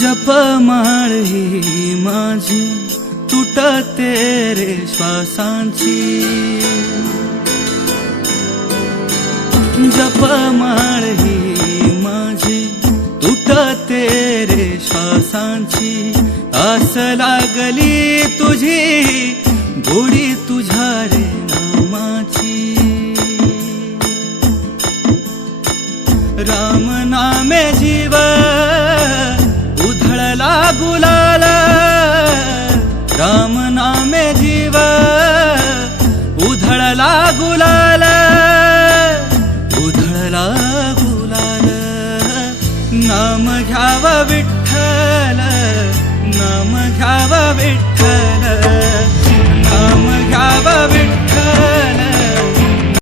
जपमाळ ही माझी तुटते रे श्वासांची, जपमाळ ही माझी तुटते रे श्वासांची, आस लागली तुझी गोडी तुझ्या रे नामाची। राम नामे जीव उधळला गुलाल, राम नामे जीव उधळला गुलाल, उधळला गुलाल। नाम घ्यावा विठ्ठल, नाम घ्यावा विठ्ठल,